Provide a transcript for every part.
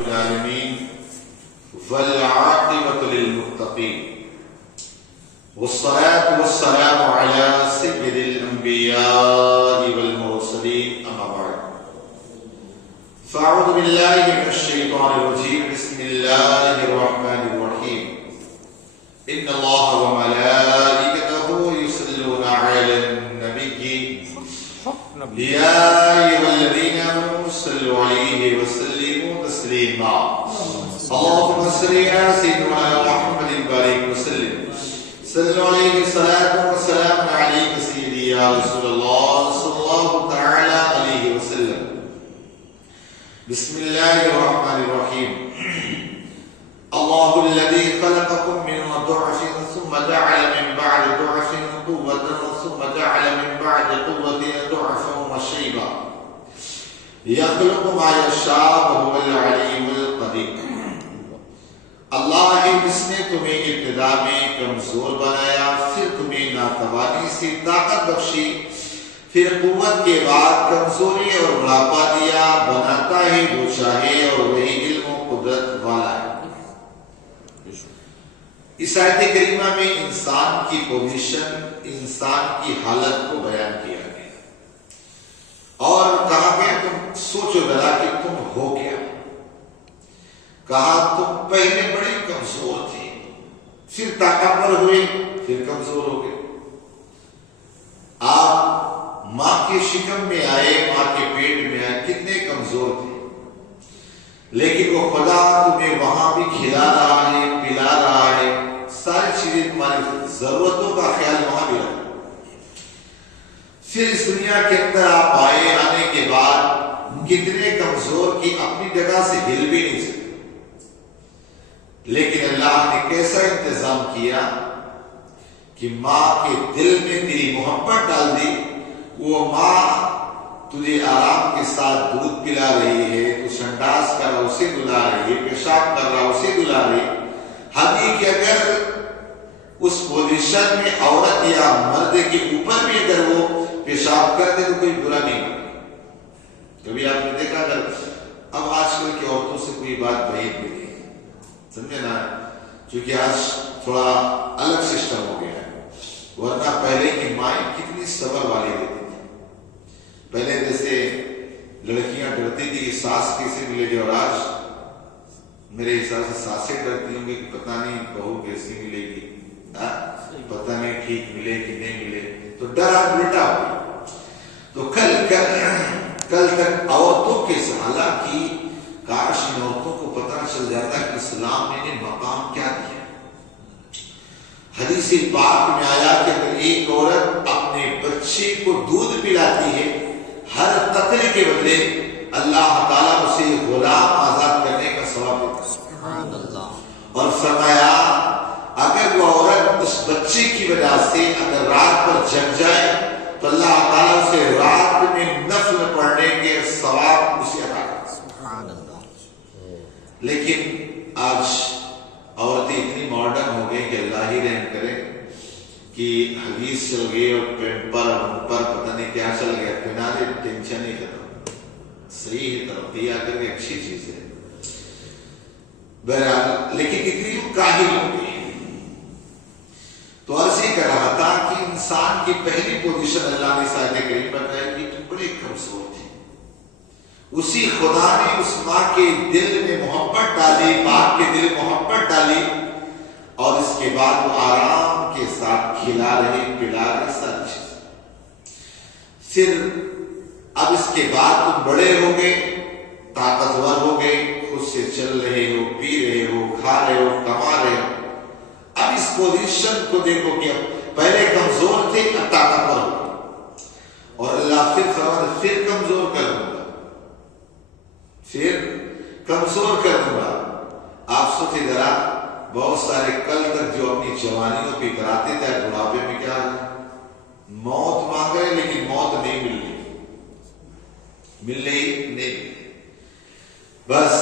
العالمين والعاقبة للمتقين والصلاة والسلام على سيد الأنبياء والمرسلين أما بعد فأعوذ بالله من الشيطان الرجيم بسم الله الرحمن الرحيم إن الله وملائكته يصلون على النبي يا أيها الذين آمنوا صلوا عليه وسلموا تسليما اللهم صل على سيدنا محمد وبارك وسلم صلوا عليه الصلاة والسلام عليك سيدي يا رسول الله صلى الله تعالى عليه وسلم بسم الله الرحمن الرحيم الله الذي خلقكم من ضعف ثم جعل من بعد ضعف قوة ثم جعل من بعد قوة ضعفا وشيبا يخلق ما يشاء وهو العليم القدير اللہ ہے جس نے تمہیں ابتدا میں کمزور بنایا پھر تمہیں ناتوانی سے طاقت بخشی پھر قوت کے بعد کمزوری اور بڑھاپا دیا بناتا ہے جو چاہے اور وہی علم و قدرت والا ہے۔ اس آیت کریمہ میں انسان کی پوزیشن انسان کی حالت کو بیان کیا گیا اور کہا گیا تم سوچو ذرا کہ تم ہو کیا۔ کہا تم پہلے بڑے کمزور تھے پھر طاقتور ہوئے پھر کمزور ہو گئے۔ آپ ماں کے شکم میں آئے ماں کے پیٹ میں آئے کتنے کمزور تھے لیکن وہ خدا تمہیں وہاں بھی کھلا رہا ہے پلا رہا ہے ساری چیزیں تمہاری ضرورتوں کا خیال وہاں بھی رکھا۔ پھر اس دنیا کے اندر آپ آئے آنے کے بعد کتنے کمزور کی اپنی جگہ سے ہل بھی نہیں سکتے لیکن اللہ نے کیسا انتظام کیا کہ ماں کے دل میں تیری محبت ڈال دی۔ وہ ماں تجھے آرام کے ساتھ دودھ پلا رہی ہے تو سنڈاس کر رہا اسے دلا رہی ہے پیشاب کر رہا اسے دلا رہی حدی کہ اگر اس پوزیشن میں عورت یا مرد کے اوپر بھی اگر وہ پیشاب کرتے تو کوئی برا نہیں کرتا۔ کبھی آپ نے دیکھا اگر اب آج کل کی عورتوں سے کوئی بات بعید ملی سمجھے نا کیونکہ آج تھوڑا الگ سسٹم ہو گیا ہے ورنہ پہلے کی مائیں کتنی صبر والی ہوتی تھی۔ پہلے جیسے لڑکیاں ڈرتی تھی کہ ساس کیسے ملے گی اور آج میرے حساب سے ساسیں ڈرتی ہوں گی کہ پتہ نہیں بہو کیسی ملے گی پتہ نہیں ٹھیک ملے کہ نہیں ملے تو ڈر آپ الٹا ہو گیا۔ تو کل تک عورتوں کے حالانکہ کاش ان عورتوں کو پتہ چل جاتا کہ اسلام نے انہیں مقام کیا دیا۔ حدیث پاک میں آیا کہ اگر ایک عورت اپنے بچے کو دودھ پلاتی ہے ہر قطرے کے بدلے اللہ تعالیٰ اسے غلام آزاد کرنے کا ثواب دیتا ہے۔ اور فرمایا اگر وہ عورت اس بچے کی وجہ سے اگر رات پر جگ جائے تو اللہ تعالیٰ اسے رات میں نفل پڑھنے کے ثواب اسے عطا کرتا۔ لیکن آج عورتیں اتنی ماڈرن ہو گئی کہ اللہ ہی رحم کرے کہ حدیث چل گئی اور پیمپر پر پتہ نہیں کیا چل گیا کنارے ٹینشن نہیں ختم صحیح ہے ترقی آ کر کے اچھی چیز ہے بہرحال لیکن اتنی کاہل ہو گئی۔ تو عرض یہ کر رہا تھا کہ انسان کی پہلی پوزیشن اللہ نے آیت کریم بتایا کہ تم بڑے کمزور تھے۔ اسی خدا نے اس ماں کے دل میں محبت ڈالی باپ کے دل میں محبت ڈالی اور اس کے بعد وہ آرام کے ساتھ کھلا رہے پلا رہے ساری چیز۔ پھر اب اس کے بعد تم بڑے ہو گئے طاقتور ہو گئے خود سے چل رہے ہو پی رہے ہو کھا رہے ہو کما رہے ہو۔ اب اس پوزیشن کو دیکھو کہ پہلے کمزور تھے اب طاقتور ہو اور اللہ پھر فرماتا پھر کمزور کر دوں گا پھر کمزور کر دوں گا۔ آپ سوچے ذرا بہت سارے کل تک جو اپنی جوانیوں پہ کراتے تھے بڑھاپے میں کیا موت مانگ رہے لیکن موت نہیں مل رہی نہیں بس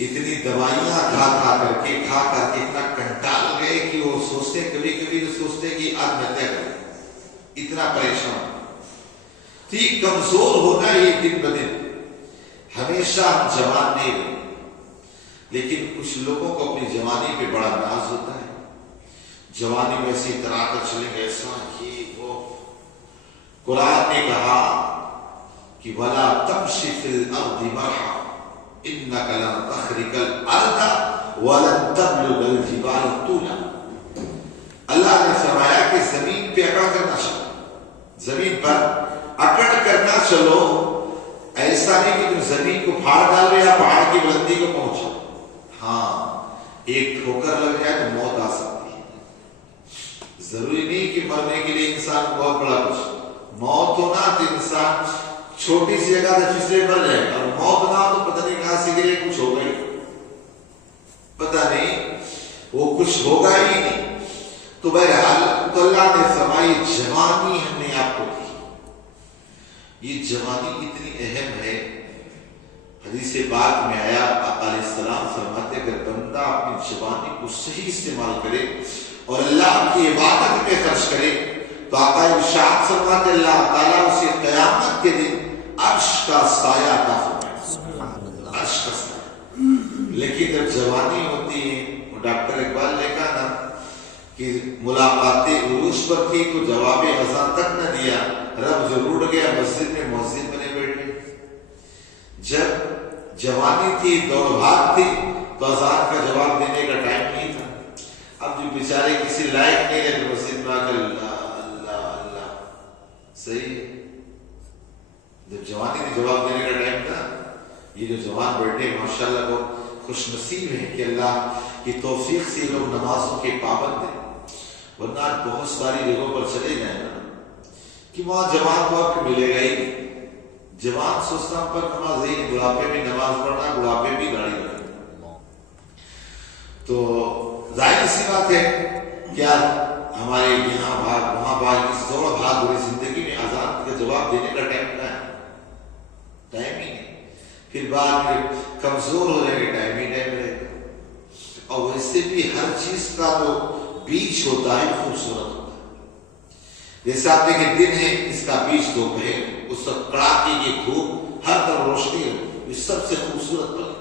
اتنی دوائیاں کھا کر کے اتنا کنٹال گئے کہ وہ سوچتے کبھی کبھی تو سوچتے کہ آتمہتیا کریں اتنا پریشان۔ کمزور ہونا یہ دن بدن ہمیشہ ہم جوان نہیں رہے، لیکن کچھ لوگوں کو اپنی جوانی پہ بڑا ناز ہوتا ہے، جوانی میں ایسی طرح کا چلیں گے، ایسا یہ وہ۔ قرآن نے کہا کہ وَلَا تَمْشِ فِي الْأَرْضِ مَرْحًا إِنَّكَ لَن تَخْرِقَ الْأَرْضَ وَلَن تَبْلُغَ الْجِبَالَ طُولًا۔ اللہ نے فرمایا کہ زمین پہ اکڑ کرنا چلو، زمین پر اکڑ کرنا چلو، ایسا نہیں کہ تم زمین کو پھاڑ ڈال رہے یا پہاڑ کی بلندی کو پہنچو۔ ہاں، ایک ٹھوکر لگ جائے تو موت آ سکتی ہے، ضروری نہیں کہ مرنے کے لیے انسان بہت بڑا کچھ، موت ہونا تو انسان چھوٹی سی جگہ سے پھسلے پڑ جائے گا، اور موت نہ تو پتہ نہیں کہاں سے گرے، کچھ ہوگا ہی پتہ نہیں، وہ کچھ ہوگا ہی نہیں۔ تو بہرحال تو اللہ نے فرمائی جوانی ہم نے آپ کو دی، یہ جوانی اتنی اہم ہے۔ حدیث پاک میں آیا، آقا علیہ السلام فرماتے اگر بندہ اپنی جوانی کو صحیح استعمال کرے اور اللہ کی عبادت پہ خرچ کرے تو آقا ارشاد فرماتے اللہ تعالیٰ اسے قیامت کے دن عرش کا سایہ عطا فرمائے، عرش کا سایہ۔ لیکن جب جوانی ہوتی ہے، وہ ڈاکٹر اقبال نے کہا نا کہ ملاقات عروج پر تھی تو جواب اذان تک نہ دیا، رب جو روڑ گیا مسجد میں مؤذن بنے بیٹھے۔ جب جوانی تھی، دوڑ بھاگ تھی، تو اذان کا جواب دینے کا ٹائم نہیں تھا۔ اب جو بیچارے کسی لائق نہیں رہے تو مسجد میں آ کر اللہ اللہ اللہ، صحیح ہے۔ جب جوانی میں جواب دینے کا ٹائم تھا، یہ جو جوان بیٹھے ماشاءاللہ بہت خوش نصیب ہیں کہ اللہ کی توفیق سے لوگ نمازوں کے پابند ہیں، ورنہ آج بہت ساری جگہوں پر چلے جائیں نا کہ وہاں جوان کو آپ کو ملے گا ہی نہیں۔ جوان سوچتا پر نماز ہی، بڑھاپے میں نماز پڑھنا، بڑھاپے بھی گاڑی رکھنا، تو ظاہر سی بات ہے کیا ہمارے یہاں بھاگ وہاں بھاگ اس دوڑ بھاگ ہوئی زندگی میں آزاد کا جواب دینے کا ٹائم کیا ہے؟ ٹائم ہی نہیں۔ پھر بعد میں کمزور ہو جائے گا، ٹائم ہی ٹائم رہے گا۔ اور ویسے بھی ہر چیز کا جو بیچ ہوتا ہے خوبصورت ہوتا ہے۔ جیسے آپ دیکھیں دن ہے، اس کا بیچ دوپہر، اس وقت کڑاکے کی دھوپ، ہر طرف روشنی ہے، یہ سب سے خوبصورت پل۔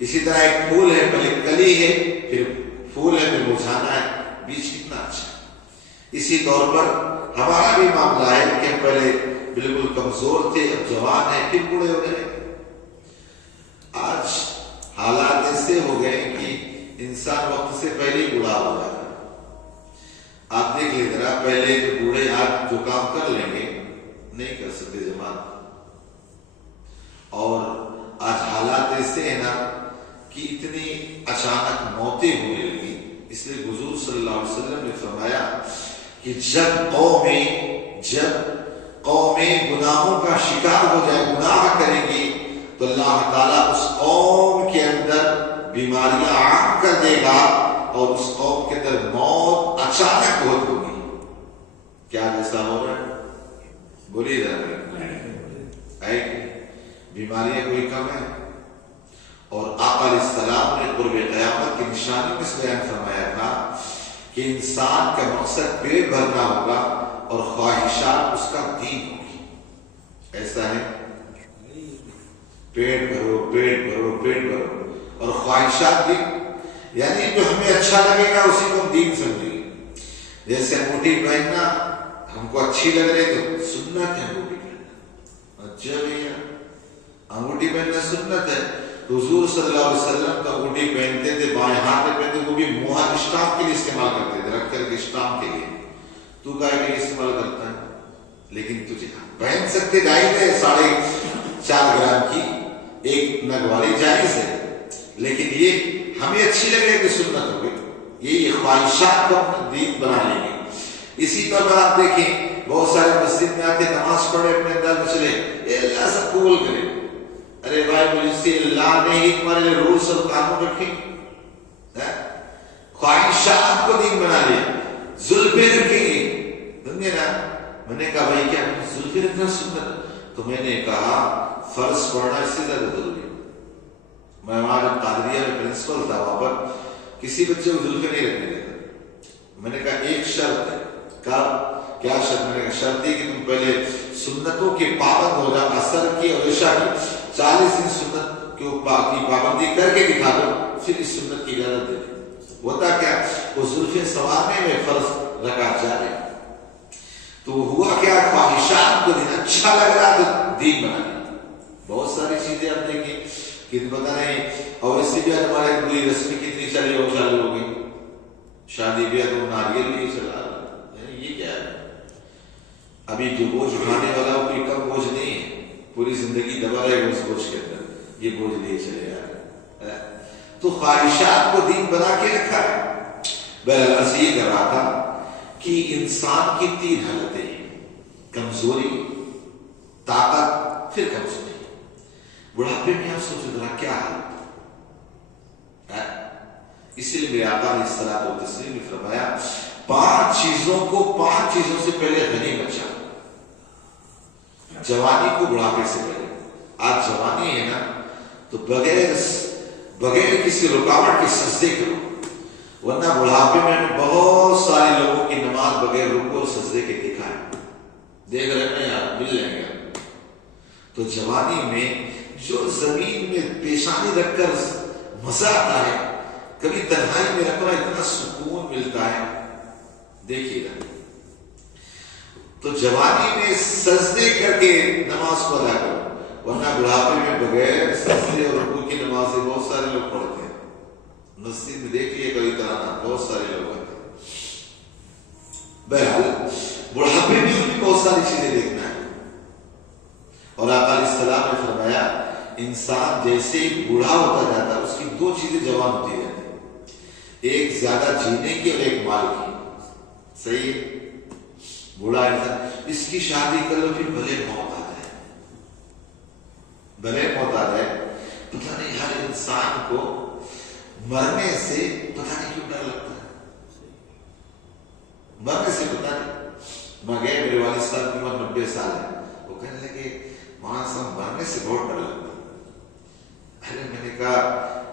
اسی طرح ایک پھول ہے، پہلے کلی ہے، پھر پھول ہے، پھر مرجھانا ہے، بیچ کتنا اچھا ہے۔ اسی طور پر ہمارا بھی معاملہ ہے کہ پہلے بالکل کمزور تھے، اب جوان ہیں، پھر بوڑھے ہو گئے۔ آج حالات ایسے ہو گئے کہ انسان وقت سے پہلے ہی بوڑھا ہو جاتا ہے۔ آپ دیکھ لیں ذرا، پہلے جو بوڑھے آج جو کام کر لیں گے نہیں کر سکتے جوان، اور آج حالات ایسے ہیں نا کہ اتنی اچانک موتیں ہونے لگی۔ اس لیے حضور صلی اللہ علیہ وسلم نے فرمایا کہ جب قومیں گناہوں کا شکار ہو جائے، گناہ کریں گی، تو اللہ تعالیٰ اس قوم کے اندر بیماریاں عام کر دے گا، اور اس قوم کے اندر موت اچانک بہت ہوگی۔ کیا جیسا ہو رہا ہے؟ بولیے ذرا، بیماریاں کوئی کم ہے؟ اور آقا علیہ السلام نے قرب قیامت کی نشانی میں سے بیان فرمایا تھا کہ انسان کا مقصد پیٹ بھرنا ہوگا اور خواہشات اس کا دین ہوگی۔ ایسا ہے، پیٹ بھرو پیٹ بھرو پیٹ بھرو، اور خواہشات بھی، یعنی جو ہمیں اچھا لگے گا اسی کو ہم دین سمجھیں گے۔ جیسے انگوٹھی پہننا ہم کو اچھی لگ رہی تو سنت ہے انگوٹھی پہننا، اچھا بھیا انگوٹھی پہننا سنت ہے۔ حضور صلی اللہ علیہ وسلم کا انگوٹھی پہنتے تھے، بائیں ہاتھ میں پہنتے، وہ بھی مہر اسٹامپ کے لیے استعمال کرتے تھے، رکھ کر کے اسٹامپ کے لیے۔ تو کہے کے لیے استعمال کرتا ہے، لیکن تجھے پہن سکتے، جائز ہے 4.5 گرام کی ایک نگ والی جائز ہے، لیکن یہ ہمیں اچھی لگ رہی ہے کہ سنت ہو گئی، یہ خواہشات کو اپنا دین بنا لیں گے۔ اسی طور پر آپ دیکھیں بہت سارے مسجد میں آتے نماز پڑھے اپنے انداز میں چلے، اے اللہ سب قبول کرے۔ ارے بھائی مجھ سے اللہ نے ہی تمہارے لیے رولز اور قانون رکھے، خواہشات کو دین بنا لیا، زلفے رکھیں گے۔ میں نے کہا بھائی کیا زلفے رکھنا سنت؟ تو میں نے کہا فرض پڑھنا اس سے زیادہ ضروری ہے۔ میں وہاں جب قادریہ میں پرنسپل تھا، وہاں پر کسی بچے کو زلفے نہیں رکھنے دیتا۔ میں نے کہا ایک شرط ہے۔ کہا کیا شرط؟ میں نے کہا شرط ہے کہ تم پہلے سنتوں کے پابند ہو جاؤ، اثر کی اور عشاء کی، 40 دن سنت کی پابندی کر کے دکھا دو، پھر اس سنت کی اجازت دے دیں۔ ہوتا کیا، وہ زلفیں سنوارنے میں فرض رکعت جا رہے، تو ہوا کیا، خواہشات کو دن اچھا لگ رہا تو دین بنا لیا۔ بہت ساری چیزیں آپ دیکھیں کہ پتہ نہیں، اور اس سے بھی ہمارے پوری رسمی کتنی چلی ہو گئی، شادی بیاہ تو ناریل بھی چلا رہا، یہ کیا ہے؟ ابھی جو بوجھ اٹھانے والا وہ کوئی کم بوجھ نہیں ہے، پوری زندگی دبا رہے اس بوجھ کے اندر، یہ بوجھ لیے چلے آ رہے۔ تو خواہشات کو دین بنا کے رکھا ہے۔ بہرحال سے یہ کر رہا تھا کہ انسان کی 3 حالتیں ہیں، کمزوری، طاقت، پھر کمزوری۔ بڑھاپے میں آپ سوچ رہا کیا حالت ہے؟ اسی لیے میرے آقا علیہ الصلوۃ والتسلیم نے فرمایا 5 چیزوں سے پہلے غنی بچا، جوانی کو بڑھاپے سے پہلے۔ آج جوانی ہے نا تو بغیر کسی رکاوٹ کے سجدے کرو، ورنہ بڑھاپے میں بہت سارے لوگوں کی نماز بغیر رکوع اور سجدے کے دیکھا ہے، دیکھ رہے ہیں یار، مل لیں گے۔ تو جوانی میں جو زمین میں پیشانی رکھ کر مزہ آتا ہے، کبھی تنہائی میں رکھنا اتنا سکون ملتا ہے، دیکھیے گا۔ تو جوانی میں سجدے کر کے نماز کو ادا کرو، ورنہ بڑھاپے میں بغیر سجدے اور رکوع کی نمازیں بہت سارے لوگ پڑھتے ہیں۔ مسجد میں دیکھیے کبھی طرح بہت سارے لوگ آتے ہیں۔ بہرحال بڑھاپے میں بھی بہت ساری چیزیں دیکھنا ہے، اور آقا علیہ السلام نے فرمایا انسان جیسے بوڑھا ہوتا جاتا ہے اس کی 2 چیزیں جوان ہوتی رہتی ہیں، ایک زیادہ جینے کی اور ایک مال کی۔ صحیح ہے؟ بوڑھا انسان، اس کی شادی کر لو پھر بھلے موت آ جائے، پتہ نہیں ہر انسان کو مرنے سے پتہ نہیں کیوں ڈر لگتا ہے، مرنے سے پتہ نہیں۔ مگر میرے والد صاحب کی عمر 90 سال ہے، وہ کہنے لگے مولانا صاحب مرنے سے بہت ڈر لگتا ہے۔ ارے میں نے کہا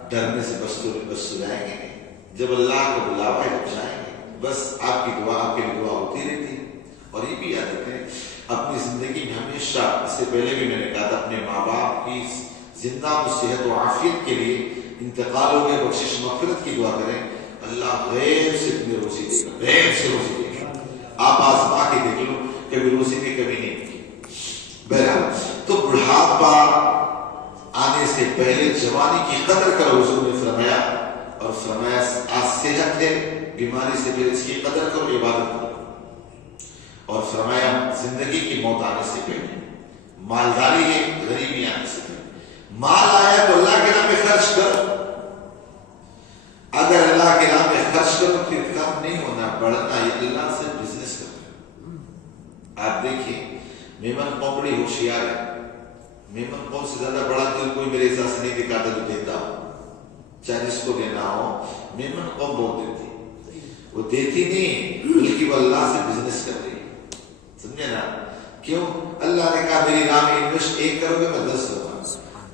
ڈرنے سے بس تو جائیں گے، جب اللہ کا بلاوا ہے جب جائیں گے، بس آپ کی دعا، آپ کے لیے دعا ہوتی رہتی ہے۔ اور یہ بھی یاد رکھیں اپنی زندگی میں ہمیشہ، اس سے پہلے بھی میں نے کہا تھا، اپنے ماں باپ کی زندہ صحت و عافیت کے لیے، انتقال ہو گئے بخشش مغفرت کی دعا کریں، اللہ غیر سے تمہیں روزی دے گا، غیر سے روزی دے گا۔ آپ آزما کے دیکھ لو، کبھی روزی کی کمی نہیں کی۔ بہرحال تو بڑھاپا آنے سے پہلے جوانی کی قدر کرو، حضور نے فرمایا، اور فرمایا آج صحت ہے، بیماری سے پہلے اس کی قدر کرو، عبادت کرو، اور فرمایا زندگی کی موت آنے سے پہلے، مالداری ہے غریبی آنے سے پہلے، مال آیا تو اللہ کے نام میں خرچ کرو، اگر اللہ کے نام میں خرچ کرو پھر کام نہیں ہونا، بڑھنا، یہ اللہ سے بزنس کرو۔ آپ دیکھیں میمن قوم بڑی ہوشیار ہے، میمن قوم سے زیادہ بڑا دل کوئی میرے حساب سے نہیں دکھاتا جو دیتا ہو، چاہے جس کو دینا ہو، میمن قوم بہت دیتی، وہ دیتی نہیں بلکہ وہ اللہ سے بزنس کرتی، سمجھے نا؟ کیوں؟ اللہ نے کہا میری راہ میں انویسٹ 1 کرو گے میں 10 دوں گا،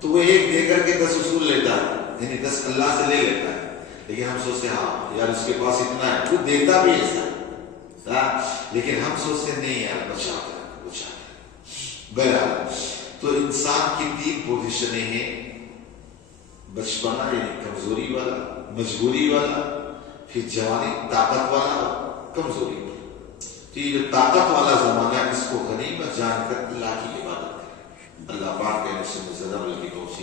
تو وہ 1 دے کر کے 10 وصول لیتا ہے، یعنی 10 اللہ سے لے لیتا ہے۔ لیکن ہم سوچتے ہیں ہاں یار اس کے پاس اتنا ہے، وہ دیتا بھی ایسا، لیکن ہم سوچتے نہیں یار بچا کر۔ بہرحال تو انسان کی 3 پوزیشنیں ہیں، بچپنا یعنی کمزوری والا، مجبوری والا، پھر جوانی طاقت والا اور کمزوری والا۔ تو یہ جو طاقت والا زمانہ ہے اس کو غنیمت جان کر اللہ کی عبادت کریں، اللہ پاک کے نفس میں زیادہ بلکہ توفیق